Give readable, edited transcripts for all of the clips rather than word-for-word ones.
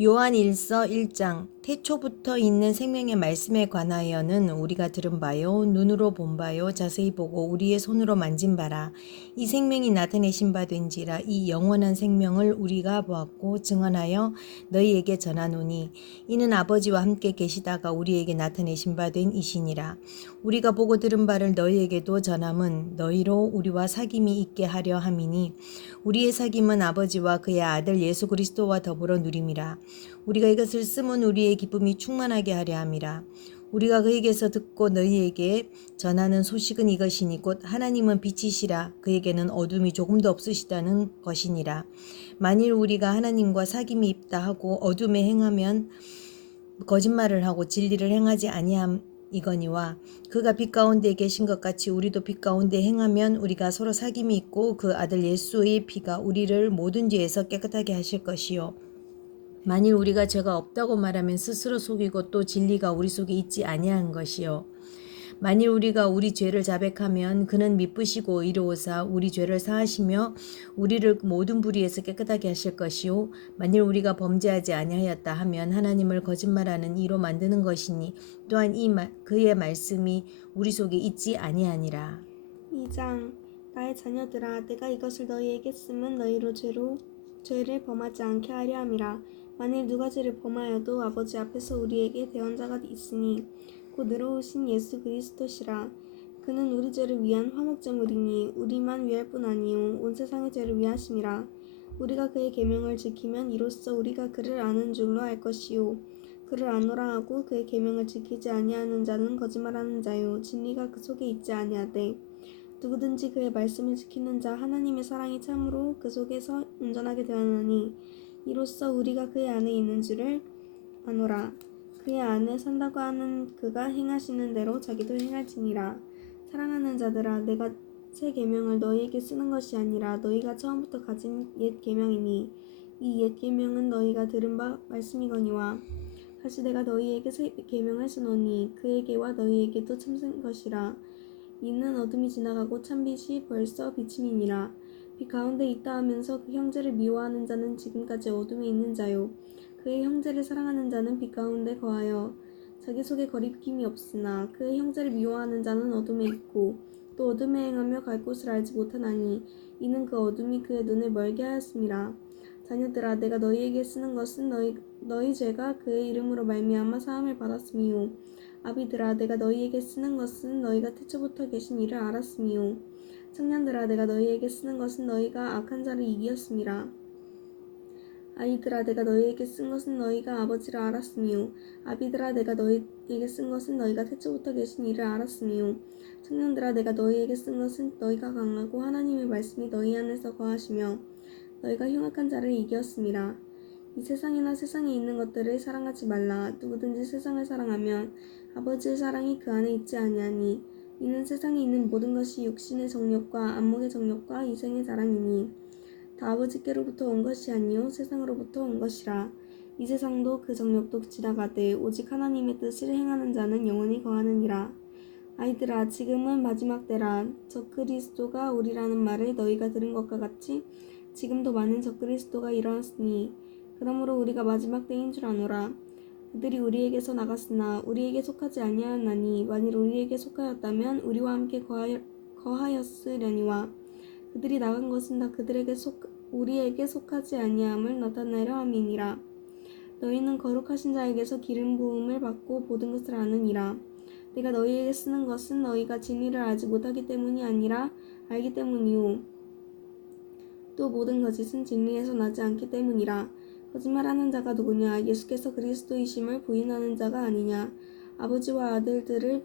요한 1서 1장 태초부터 있는 생명의 말씀에 관하여는 우리가 들은 바요 눈으로 본 바요 자세히 보고 우리의 손으로 만진 바라. 이 생명이 나타내신 바 된지라. 이 영원한 생명을 우리가 보았고 증언하여 너희에게 전하노니 이는 아버지와 함께 계시다가 우리에게 나타내신 바 된 이시니라. 우리가 보고 들은 바를 너희에게도 전함은 너희로 우리와 사귐이 있게 하려 함이니 우리의 사귐은 아버지와 그의 아들 예수 그리스도와 더불어 누림이라. 우리가 이것을 쓰면 우리의 기쁨이 충만하게 하려 함이라. 우리가 그에게서 듣고 너희에게 전하는 소식은 이것이니 곧 하나님은 빛이시라. 그에게는 어둠이 조금도 없으시다는 것이니라. 만일 우리가 하나님과 사귐이 있다 하고 어둠에 행하면 거짓말을 하고 진리를 행하지 아니함이거니와 그가 빛 가운데 계신 것 같이 우리도 빛 가운데 행하면 우리가 서로 사귐이 있고 그 아들 예수의 피가 우리를 모든 죄에서 깨끗하게 하실 것이요. 만일 우리가 죄가 없다고 말하면 스스로 속이고 또 진리가 우리 속에 있지 아니한 것이요. 만일 우리가 우리 죄를 자백하면 그는 미쁘시고 의로우사 우리 죄를 사하시며 우리를 모든 불의에서 깨끗하게 하실 것이요. 만일 우리가 범죄하지 아니하였다 하면 하나님을 거짓말하는 이로 만드는 것이니 또한 그의 말씀이 우리 속에 있지 아니하니라. 2장 나의 자녀들아 내가 이것을 너희에게 쓰면 너희로 죄를 범하지 않게 하려 함이라. 만일 누가 죄를 범하여도 아버지 앞에서 우리에게 대언자가 있으니 곧 의로우신 예수 그리스도시라. 그는 우리 죄를 위한 화목제물이니 우리만 위할 뿐 아니요 온 세상의 죄를 위하심이라. 우리가 그의 계명을 지키면 이로써 우리가 그를 아는 줄로 알 것이요 그를 아노라 하고 그의 계명을 지키지 아니하는 자는 거짓말하는 자요 진리가 그 속에 있지 아니하되 누구든지 그의 말씀을 지키는 자 하나님의 사랑이 참으로 그 속에서 온전하게 되었나니 이로써 우리가 그의 안에 있는 줄을 아노라. 그의 안에 산다고 하는 그가 행하시는 대로 자기도 행할지니라. 사랑하는 자들아 내가 새 계명을 너희에게 쓰는 것이 아니라 너희가 처음부터 가진 옛 계명이니 이 옛 계명은 너희가 들은 바 말씀이거니와 다시 내가 너희에게 새 계명을 쓰노니 그에게와 너희에게도 참된 것이라. 이는 어둠이 지나가고 참빛이 벌써 비침이니라. 빛 가운데 있다 하면서 그 형제를 미워하는 자는 지금까지 어둠에 있는 자요 그의 형제를 사랑하는 자는 빛 가운데 거하여 자기 속에 거리낌이 없으나 그의 형제를 미워하는 자는 어둠에 있고 또 어둠에 행하며 갈 곳을 알지 못하나니 이는 그 어둠이 그의 눈을 멀게 하였음이라. 자녀들아 내가 너희에게 쓰는 것은 너희 죄가 그의 이름으로 말미암아 사함을 받았음이요 아비들아 내가 너희에게 쓰는 것은 너희가 태초부터 계신 이를 알았음이요 청년들아 내가 너희에게 쓰는 것은 너희가 악한 자를 이기었음이라. 아이들아 내가 너희에게 쓴 것은 너희가 아버지를 알았음이요 아비들아 내가 너희에게 쓴 것은 너희가 태초부터 계신 이를 알았음이요 청년들아 내가 너희에게 쓴 것은 너희가 강하고 하나님의 말씀이 너희 안에서 거하시며 너희가 흉악한 자를 이기었음이라. 이 세상이나 세상에 있는 것들을 사랑하지 말라. 누구든지 세상을 사랑하면 아버지의 사랑이 그 안에 있지 아니하니 이는 세상에 있는 모든 것이 육신의 정욕과 안목의 정욕과 이생의 자랑이니 다 아버지께로부터 온 것이 아니요 세상으로부터 온 것이라. 이 세상도 그 정욕도 지나가되 오직 하나님의 뜻을 행하는 자는 영원히 거하느니라. 아이들아 지금은 마지막 때라. 적그리스도가 오리라는 말을 너희가 들은 것과 같이 지금도 많은 적그리스도가 일어났으니 그러므로 우리가 마지막 때인 줄 아노라. 그들이 우리에게서 나갔으나 우리에게 속하지 아니하였나니 만일 우리에게 속하였다면 우리와 함께 거하였으려니와 그들이 나간 것은 다 우리에게 속하지 아니함을 나타내려 함이니라. 너희는 거룩하신 자에게서 기름 부음을 받고 모든 것을 아느니라. 내가 너희에게 쓰는 것은 너희가 진리를 알지 못하기 때문이 아니라 알기 때문이요 또 모든 거짓은 진리에서 나지 않기 때문이라. 거짓말하는 자가 누구냐? 예수께서 그리스도이심을 부인하는 자가 아니냐? 아버지와 아들을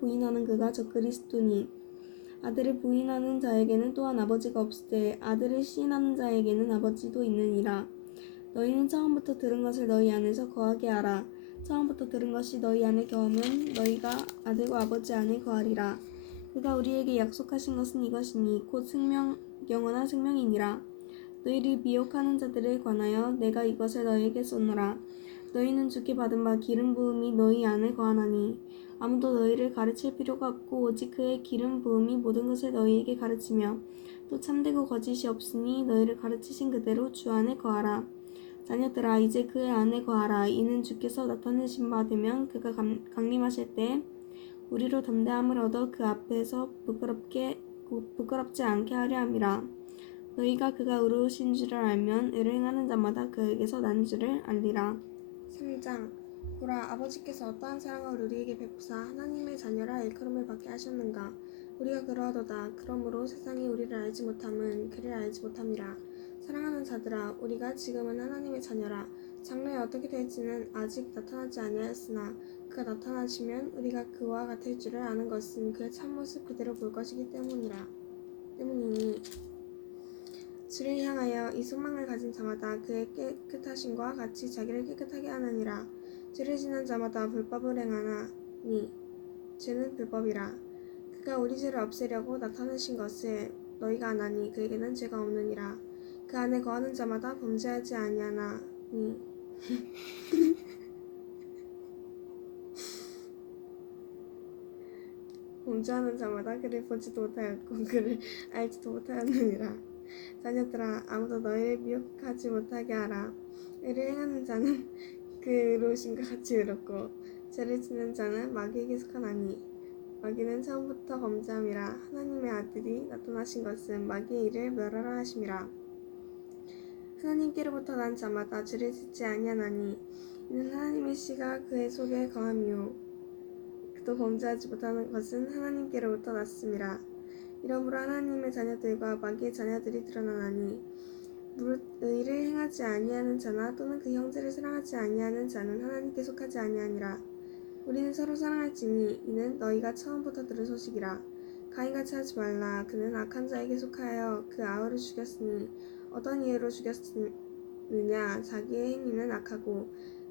부인하는 그가 적그리스도니 아들을 부인하는 자에게는 또한 아버지가 없으되 아들을 시인하는 자에게는 아버지도 있느니라. 너희는 처음부터 들은 것을 너희 안에서 거하게 하라. 처음부터 들은 것이 너희 안에 거하면 너희가 아들과 아버지 안에 거하리라. 그가 우리에게 약속하신 것은 이것이니 곧 영원한 생명이니라. 너희를 미혹하는 자들에 관하여 내가 이것을 너희에게 쏘노라. 너희는 주께 받은 바 기름 부음이 너희 안에 거하나니 아무도 너희를 가르칠 필요가 없고 오직 그의 기름 부음이 모든 것을 너희에게 가르치며 또 참되고 거짓이 없으니 너희를 가르치신 그대로 주 안에 거하라. 자녀들아 이제 그의 안에 거하라. 이는 주께서 나타내신 바 되면 그가 강림하실 때 우리로 담대함을 얻어 그 앞에서 부끄럽지 않게 하려 함이라. 너희가 그가 의로우신 줄을 알면 의를 행하는 자마다 그에게서 난 줄을 알리라. 3장 보라, 아버지께서 어떠한 사랑을 우리에게 베푸사 하나님의 자녀라 일컬음을 받게 하셨는가. 우리가 그러하도다. 그러므로 세상이 우리를 알지 못함은 그를 알지 못함이라. 사랑하는 자들아, 우리가 지금은 하나님의 자녀라. 장래에 어떻게 될지는 아직 나타나지 아니하였으나 그가 나타나시면 우리가 그와 같을 줄을 아는 것은 그의 참모습 그대로 볼 것이기 때문이니 주를 향하여 이 소망을 가진 자마다 그의 깨끗하심과 같이 자기를 깨끗하게 하느니라. 죄를 지는 자마다 불법을 행하나니 죄는 불법이라. 그가 우리 죄를 없애려고 나타내신 것을 너희가 아나니 그에게는 죄가 없느니라. 그 안에 거하는 자마다 범죄하지 아니하나니 범죄하는 자마다 그를 보지도 못하였고 그를 알지도 못하였느니라. 자녀들아, 아무도 너희를 미혹하지 못하게 하라. 의를 행하는 자는 그 의로우심과 같이 의롭고 죄를 지는 자는 마귀에게 속하나니 마귀는 처음부터 범죄함이라. 하나님의 아들이 나타나신 것은 마귀의 일을 멸하라 하심이라. 하나님께로부터 난 자마다 죄를 짓지 아니하나니 이는 하나님의 씨가 그의 속에 거함이요 그도 범죄하지 못하는 것은 하나님께로부터 났음이라. 이러므로 하나님의 자녀들과 마귀의 자녀들이 드러나나니 무릇 의를 행하지 아니하는 자나 또는 그 형제를 사랑하지 아니하는 자는 하나님께 속하지 아니하니라. 우리는 서로 사랑할지니 이는 너희가 처음부터 들은 소식이라. 가인같이 하지 말라. 그는 악한 자에게 속하여 그 아우를 죽였으니 어떤 이유로 죽였느냐. 자기의 행위는 악하고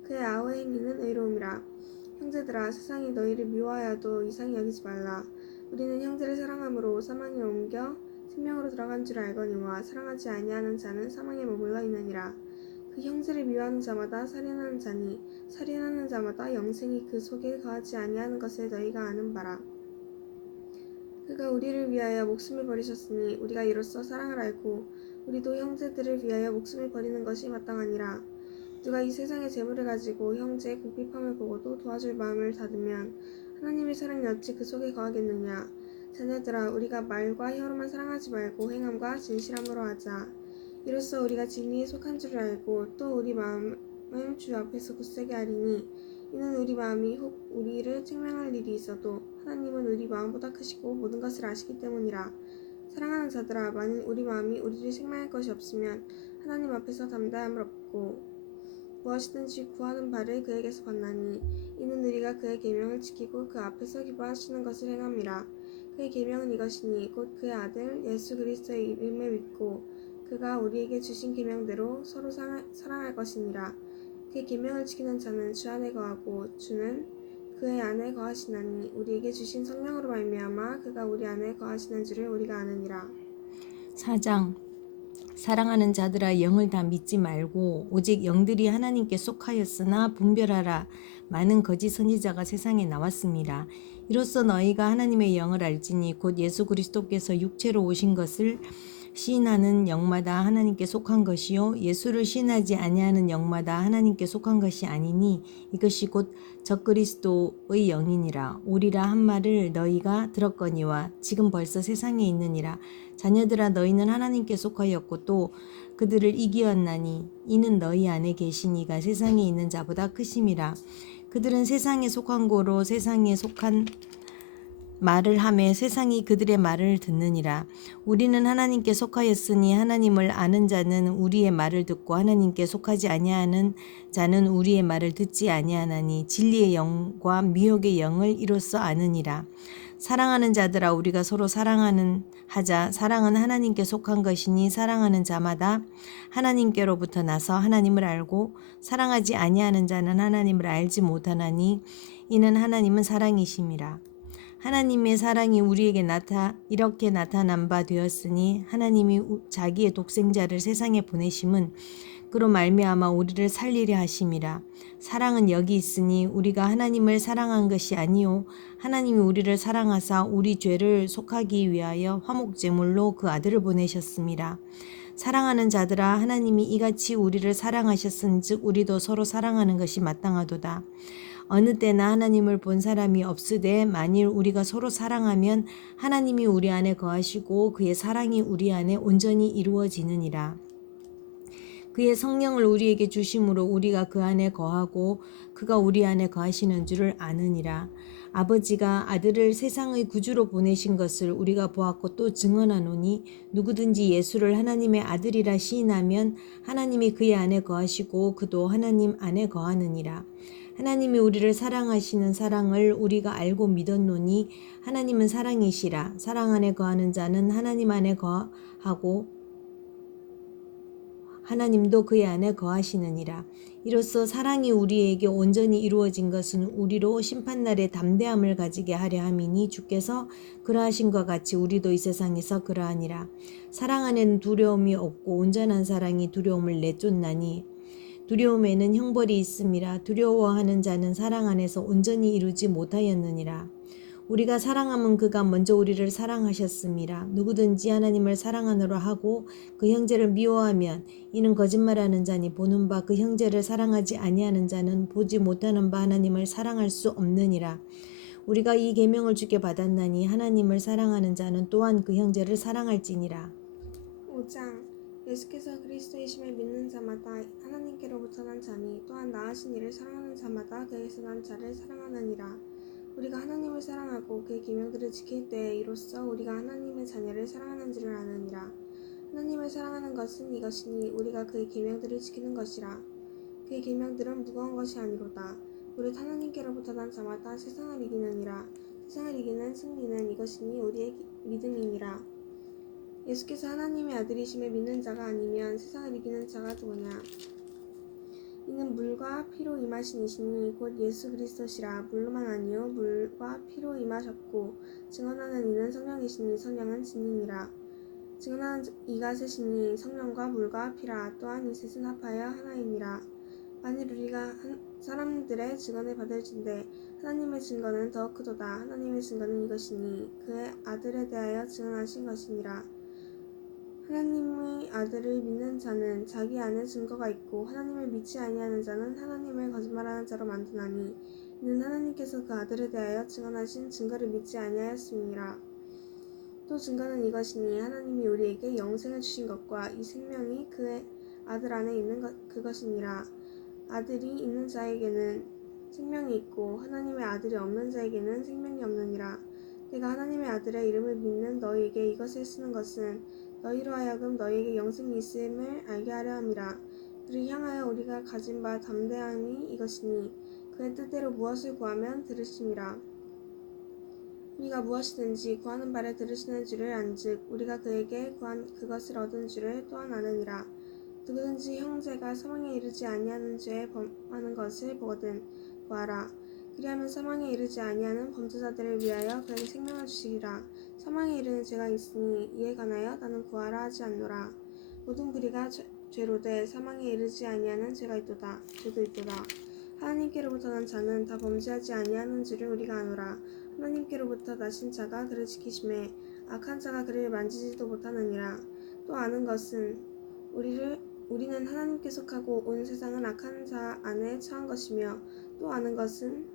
그의 아우의 행위는 의로움이라. 형제들아, 세상이 너희를 미워하여도 이상히 여기지 말라. 우리는 형제를 사랑함으로 사망에 옮겨 생명으로 들어간 줄 알거니와 사랑하지 아니하는 자는 사망에 머물러 있느니라. 그 형제를 미워하는 자마다 살인하는 자니 살인하는 자마다 영생이 그 속에 거하지 아니하는 것을 너희가 아는 바라. 그가 우리를 위하여 목숨을 버리셨으니 우리가 이로써 사랑을 알고 우리도 형제들을 위하여 목숨을 버리는 것이 마땅하니라. 누가 이 세상의 재물을 가지고 형제의 궁핍함을 보고도 도와줄 마음을 닫으면 하나님의 사랑이 어찌 그 속에 거하겠느냐. 자녀들아, 우리가 말과 혀로만 사랑하지 말고 행함과 진실함으로 하자. 이로써 우리가 진리에 속한 줄을 알고 또 우리 마음을 주 앞에서 굳세게 하리니 이는 우리 마음이 혹 우리를 책망할 일이 있어도 하나님은 우리 마음보다 크시고 모든 것을 아시기 때문이라. 사랑하는 자들아, 만일 우리 마음이 우리를 책망할 것이 없으면 하나님 앞에서 담대함을 얻고 무엇이든지 구하는 바를 그에게서 받나니 이는 우리가 그의 계명을 지키고 그 앞에서 기뻐하시는 것을 행함이라. 그의 계명은 이것이니 곧 그의 아들 예수 그리스도의 이름을 믿고 그가 우리에게 주신 계명대로 서로 사랑할 것이니라. 그의 계명을 지키는 자는 주 안에 거하고 주는 그의 안에 거하시나니 우리에게 주신 성령으로 말미암아 그가 우리 안에 거하시는 줄을 우리가 아느니라. 4장 사랑하는 자들아, 영을 다 믿지 말고 오직 영들이 하나님께 속하였으나 분별하라. 많은 거짓 선지자가 세상에 나왔습니다. 이로써 너희가 하나님의 영을 알지니 곧 예수 그리스도께서 육체로 오신 것을 시인하는 영마다 하나님께 속한 것이요 예수를 시인하지 아니하는 영마다 하나님께 속한 것이 아니니 이것이 곧 적그리스도의 영이니라. 오리라 한 말을 너희가 들었거니와 지금 벌써 세상에 있느니라. 자녀들아, 너희는 하나님께 속하였고 또 그들을 이기었나니 이는 너희 안에 계신 이가 세상에 있는 자보다 크심이라. 그들은 세상에 속한 고로 세상에 속한 말을 하매 세상이 그들의 말을 듣느니라. 우리는 하나님께 속하였으니 하나님을 아는 자는 우리의 말을 듣고 하나님께 속하지 아니하는 자는 우리의 말을 듣지 아니하나니 진리의 영과 미혹의 영을 이로써 아느니라. 사랑하는 자들아, 우리가 서로 사랑하는 하자. 사랑은 하나님께 속한 것이니 사랑하는 자마다 하나님께로부터 나서 하나님을 알고 사랑하지 아니하는 자는 하나님을 알지 못하나니 이는 하나님은 사랑이심이라. 하나님의 사랑이 우리에게 이렇게 나타난 바 되었으니 하나님이 자기의 독생자를 세상에 보내심은 그로 말미암아 우리를 살리려 하심이라. 사랑은 여기 있으니 우리가 하나님을 사랑한 것이 아니요 하나님이 우리를 사랑하사 우리 죄를 속하기 위하여 화목제물로 그 아들을 보내셨습니다. 사랑하는 자들아 하나님이 이같이 우리를 사랑하셨은즉 우리도 서로 사랑하는 것이 마땅하도다. 어느 때나 하나님을 본 사람이 없으되 만일 우리가 서로 사랑하면 하나님이 우리 안에 거하시고 그의 사랑이 우리 안에 온전히 이루어지느니라. 그의 성령을 우리에게 주심으로 우리가 그 안에 거하고 그가 우리 안에 거하시는 줄을 아느니라. 아버지가 아들을 세상의 구주로 보내신 것을 우리가 보았고 또 증언하노니 누구든지 예수를 하나님의 아들이라 시인하면 하나님이 그의 안에 거하시고 그도 하나님 안에 거하느니라. 하나님이 우리를 사랑하시는 사랑을 우리가 알고 믿었노니 하나님은 사랑이시라. 사랑 안에 거하는 자는 하나님 안에 거하고 하나님도 그의 안에 거하시느니라. 이로써 사랑이 우리에게 온전히 이루어진 것은 우리로 심판날에 담대함을 가지게 하려 함이니 주께서 그러하신 것 같이 우리도 이 세상에서 그러하니라. 사랑 안에는 두려움이 없고 온전한 사랑이 두려움을 내쫓나니 두려움에는 형벌이 있음이라. 두려워하는 자는 사랑 안에서 온전히 이루지 못하였느니라. 우리가 사랑하면 그가 먼저 우리를 사랑하셨음이라. 누구든지 하나님을 사랑하노라 하고 그 형제를 미워하면 이는 거짓말하는 자니 보는 바 그 형제를 사랑하지 아니하는 자는 보지 못하는 바 하나님을 사랑할 수 없느니라. 우리가 이 계명을 주께 받았나니 하나님을 사랑하는 자는 또한 그 형제를 사랑할지니라. 5장 예수께서 그리스도이심을 믿는 자마다 하나님께로부터 난 자니 또한 나으신 이를 사랑하는 자마다 그에게서 난 자를 사랑하느니라. 우리가 하나님을 사랑하고 그의 계명들을 지킬 때에 이로써 우리가 하나님의 자녀를 사랑하는 줄을 아느니라. 하나님을 사랑하는 것은 이것이니 우리가 그의 계명들을 지키는 것이라. 그의 계명들은 무거운 것이 아니로다. 우리 하나님께로부터 난 자마다 세상을 이기느니라. 세상을 이기는 승리는 이것이니 우리의 믿음이니라. 예수께서 하나님의 아들이심을 믿는 자가 아니면 세상을 이기는 자가 누구냐? 이는 물과 피로 임하신 이시니 곧 예수 그리스도시라. 물로만 아니요 물과 피로 임하셨고 증언하는 이는 성령이시니 성령은 진리니라. 증언하는 이가 셋이니 성령과 물과 피라. 또한 이 셋은 합하여 하나이니라. 만일 우리가 사람들의 증언을 받을진대 하나님의 증거는 더 크도다. 하나님의 증거는 이것이니 그의 아들에 대하여 증언하신 것이니라. 하나님의 아들을 믿는 자는 자기 안에 증거가 있고 하나님을 믿지 아니하는 자는 하나님을 거짓말하는 자로 만드나니 이는 하나님께서 그 아들에 대하여 증언하신 증거를 믿지 아니하였음이니라. 또 증거는 이것이니 하나님이 우리에게 영생을 주신 것과 이 생명이 그의 아들 안에 있는 그것이니라. 아들이 있는 자에게는 생명이 있고 하나님의 아들이 없는 자에게는 생명이 없느니라. 내가 하나님의 아들의 이름을 믿는 너희에게 이것을 쓰는 것은 너희로 하여금 너희에게 영생이 있음을 알게 하려 함이라. 그를 향하여 우리가 가진 바 담대함이 이것이니 그의 뜻대로 무엇을 구하면 들으심이라. 우리가 무엇이든지 구하는 바를 들으시는 줄을 안즉 우리가 그에게 구한 그것을 얻은 줄을 또한 아느니라. 누구든지 형제가 사망에 이르지 아니하는 죄에 범하는 것을 보거든 구하라. 그리하면 사망에 이르지 아니하는 범죄자들을 위하여 그에게 생명을 주시리라. 사망에 이르는 죄가 있으니 이에 관하여 나는 구하라 하지 않노라. 모든 불의가 죄로되 사망에 이르지 아니하는 죄가 있도다. 죄도 있도다. 하나님께로부터 난 자는 다 범죄하지 아니하는 줄을 우리가 아노라. 하나님께로부터 나신 자가 그를 지키심에 악한 자가 그를 만지지도 못하느니라. 또 아는 것은 우리는 하나님께 속하고 온 세상은 악한 자 안에 처한 것이며 또 아는 것은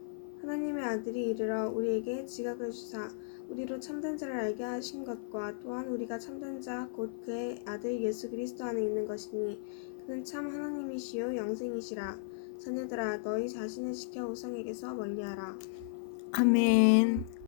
하나님의 아들이 이르러 우리에게 지각을 주사 우리로 참된 자를 알게 하신 것과 또한 우리가 참된 자 곧 그의 아들 예수 그리스도 안에 있는 것이니 그는 참 하나님이시요 영생이시라. 자녀들아 너희 자신을 지켜 우상에게서 멀리하라. 아멘.